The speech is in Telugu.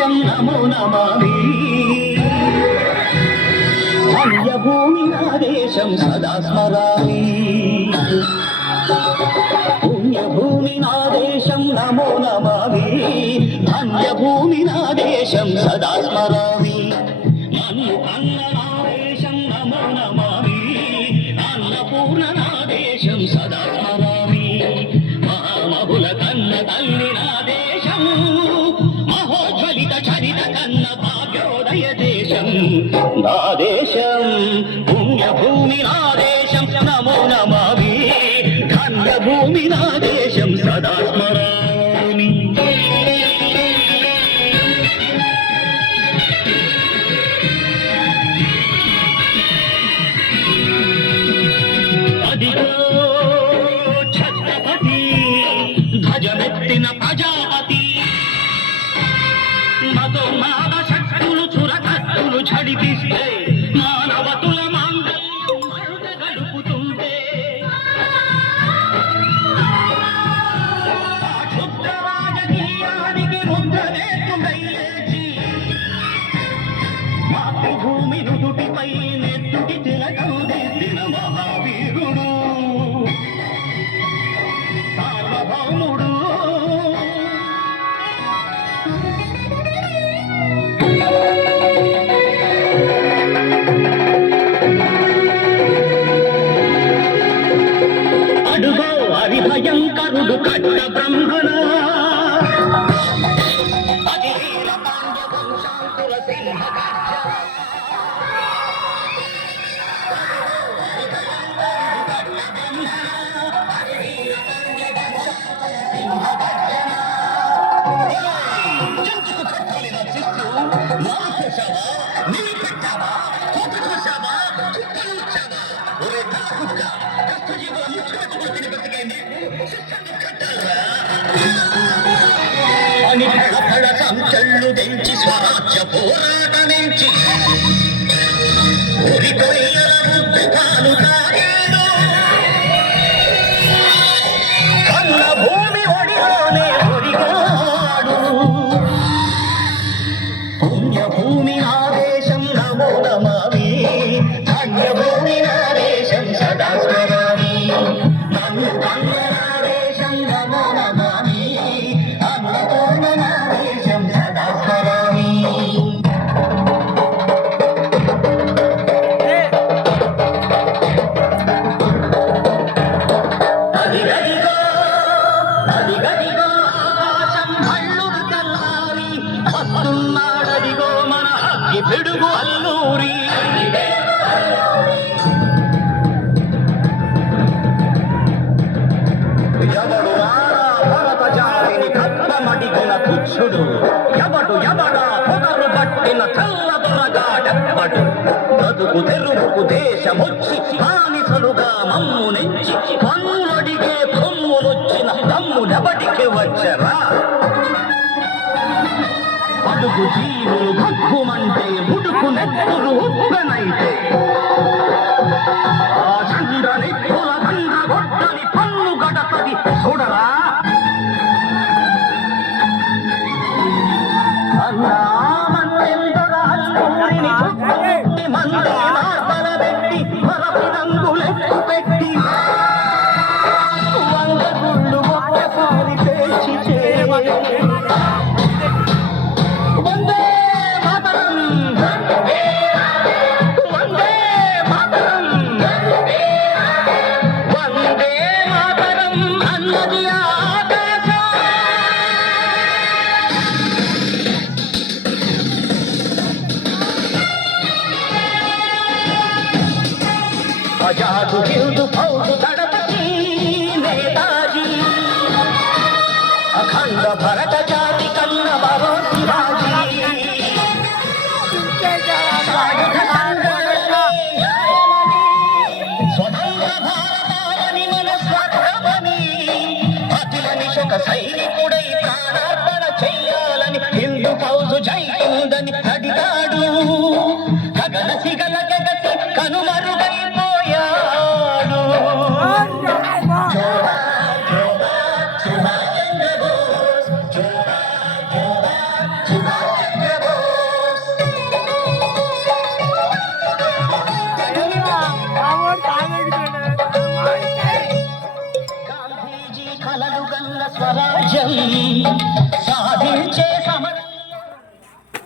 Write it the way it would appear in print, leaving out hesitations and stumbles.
దేశం నమో నమామి పుణ్యభూమి నా దేశం సదా స్మరామి పుణ్యభూమి నా దేశం నమో నమామి ధన్యభూమి నా దేశం సదా స్మరామి నన్ను కన్న నా దేశం నమో నమామి అన్నపూర్ణ నా దేశం సదా స్మరామి మహామహుల కన్న తల్లి నా దేశం మహోజ్వలిత చరిత కన్న భాగ్యోదయ దేశం నా దేశం పుణ్యభూమి నా దేశం నమో నమామి ధన్యభూమి నా దేశం సదా స్మరామి అదిగో ఛత్రపతి ధ్వజమెత్తిన ప్రజాపతి మతోన్మాద శక్తులు చురకత్తులు ఝడిపిస్తే మానవతుల మాంగళ్యం మరుట గడుపుతుంటే ఆ క్షుద్ర రాజకీయానికి ముద్రనేతుడయ్యేచి మాతృభూమి నుదుటిపై నెత్తుటి తిలకం దిద్దిన మహావీరుడు సార్వభౌముడు అడుగో హరిభయంకరుడు కట్ట బ్రహ్మణ అధిహీన పాండ్యవంశాంకుల సింహగర్జన జంతుకు కట్టాలి నా శిస్తు నాకు చూశావా నీవు పెట్టావా చూపు చూశావా చుట్టూ వచ్చావా ఒరే నా కుక్క కష్ట జీవుల ముఖ్యమంత్రి తిని బతికే నీకు శిక్షను కట్టాలరా అని పడపడ సంచళ్ళు తెంచి స్వరాజ్య పోరాటమించి ఒరి కొయ్యల ముద్దు పాలు తాగాడు కన్న భూమి ఒడిలోనే ఒరిగాడు పుణ్యభూమి నా దేశం నమో నమామి ధన్యభూమి నా దేశం సదా స్మరామి నన్ను కన్న నా దేశం నమో నమామి అన్నపూర్ణ నా దేశం సదా స్మరామి అదిగదిగో అదిగదిగో ఆకాశం భళ్ళురు తెల్లారి వస్తున్నాడదిగో మన అగ్గి పిడుగు అల్లూరి ఎవడు వాడా భరత జాతిని కప్పమడిగిన పుచ్చుడు ఎవడు ఎవడా పొగరు పట్టిన చల్ల దొరగాడెవ్వడు బ్రతుకు తెరువుకు దేశమొచ్చి బానిసలుగా మమ్ము నెచ్చి పన్నులడిగే కొమ్మునొచ్చిన తమ్ముడెవడికి వచ్చరా అడుగు జీవులు భగ్గుమంటే ముడుకు నెత్తులు ఉప్పెనైతే ఆ చంద్ర నెత్తుల బండ గొడ్డలి పన్ను గడపది చూడరా అన్నా మన్నెందరా అల్లూరిని చుట్టుపెట్టి మందే మార్పల పెట్టి మరపి రంగులెత్తు పెట్టి వంద గుళ్ళు ఒక్కసారి పేర్చి వందే మాతరం వందే మాతరం వందే మాతరం అన్నది ఆకాశం ఆజాదు హిందూ ఫౌజు దళపతి నేతాజీ అఖండ భరత జాతి కన్న మరో శివాజీ స్వతంత్ర భారతావని మన స్వధర్మని అఖిల నిశక సైనికుడై ప్రాణార్పణ చెయ్యాలని హిందూ ఫౌజు జైకుందని అడిగాడు గగన సిగల గగసి కనుమరుగైపోయాడు గల్ల స్వరాజ్యం సాధించే సమర